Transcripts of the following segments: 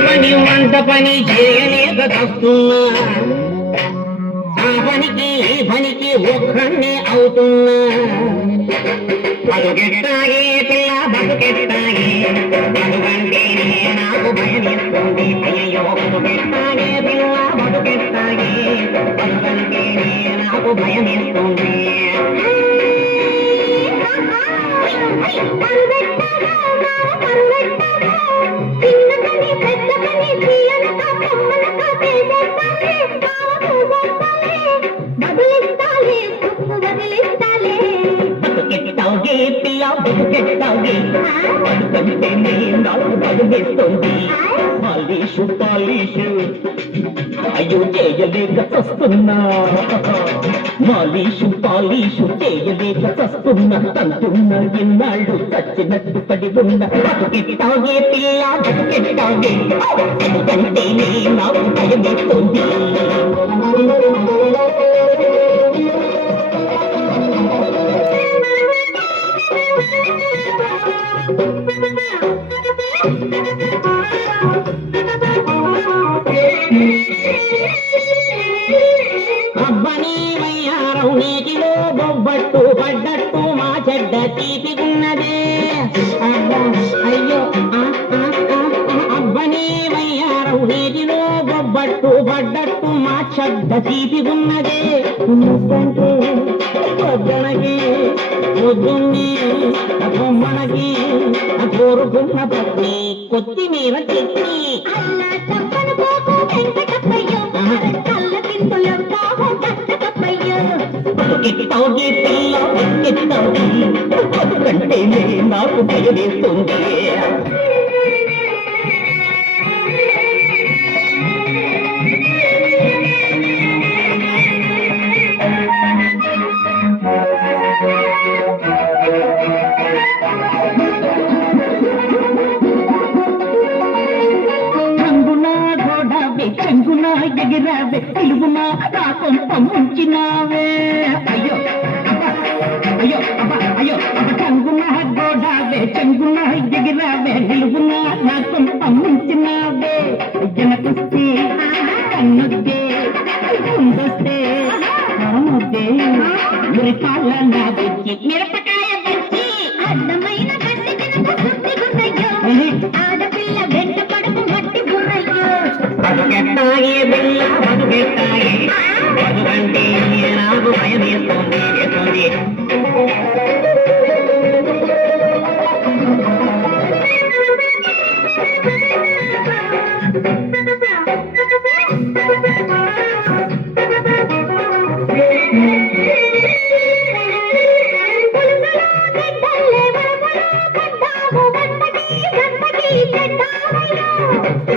పని వంట పని చేయలేక తప్పున్నా ఆ పనికి ఈ పనికి ఒక్కడే అవుతున్నా బతుకెట్టాగే పిల్ల బతుకెట్టాగే బతుకంటేనే నాకు భయమేస్తుంది అయ్యో బతుకెట్టాగే పిల్ల బతుకెట్టాగే బతుకంటేనే నాకు భయమేస్తుంది బతుకెట్టాగే పిల్ల బతుకెట్టాగే బతుకంటేనే నాకు భయమేస్తుంది పాలీషు పాలీషు అయ్యో చేయలేక చస్తున్నా మాలీషు పాలీషు చేయలేక చస్తున్నా తంతున్నా ఇన్నాళ్ళు చచ్చినట్టు పడి ఉన్న బతుకెట్టాగే పిల్ల బతుకెట్టాగే బతుకంటేనే నాకు భయమేస్తుంది అబ్బని వయ్యారం నీటిలో బొబ్బట్టు పడ్డట్టు మా చెడ్డ తీపిగున్నదే అయ్యో అబ్బని వయ్యారం నీటిలో బొబ్బట్టు పడ్డట్టు మా చెడ్డ తీపిగున్నదే ముద్దంటే పొద్దునకి పొద్దున్నే బొమ్మనకి కోరుకున్న పత్ని కొత్తిమీర చెట్టి బతుకెట్టాగే పిల్ల బతుకెట్టాగే బతుకంటేనే నాకు భయమేస్తుంది చెంగున ఎగిరావే తెలుగున నా కొంప ముంచినావే అయ్యో అయ్యో అయ్యో చెంగున గోడావే చెంగున ఎగిరావే తెలుగున నా కొంప ముంచినావే జనకొస్తే కన్నొద్దే ముందొస్తే ముద్దే మురిపాల నా బుజ్జి మిరపకాయ బజ్జి అడ్డమైన ఆడపిల్ల వెంట పడుకు మట్టి బుర్రయ్యో బతుకెట్టాగే పిల్ల బతుకెట్టాగే బతుకంటే నాకు భయమేస్తుంది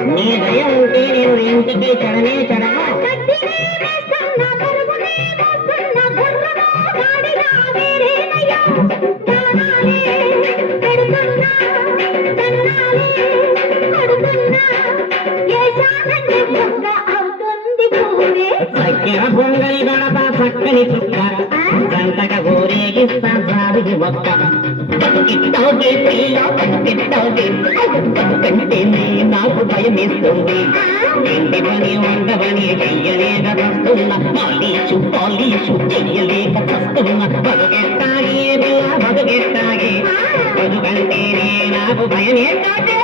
నీ దయ ఉంటే నేను ఇంటికి చడనే చడా చక్కెర పొంగలి గడప చక్కని చుక్క గంటక ఊరేగిస్తా సావిడి మొక్క బతుకెట్టాగే పిల్ల బతుకెట్టాగే బతుకంటేనే నాకు భయమేస్తుంది ఇంటి పని వంటపని చెయ్యలేక వస్తున్నా పాలీషు పాలీషు చెయ్యలేక వస్తున్నా బతుకెట్టాగే పిల్ల బతుకెట్టాగే బతుకంటేనే నాకు భయమేస్తుంది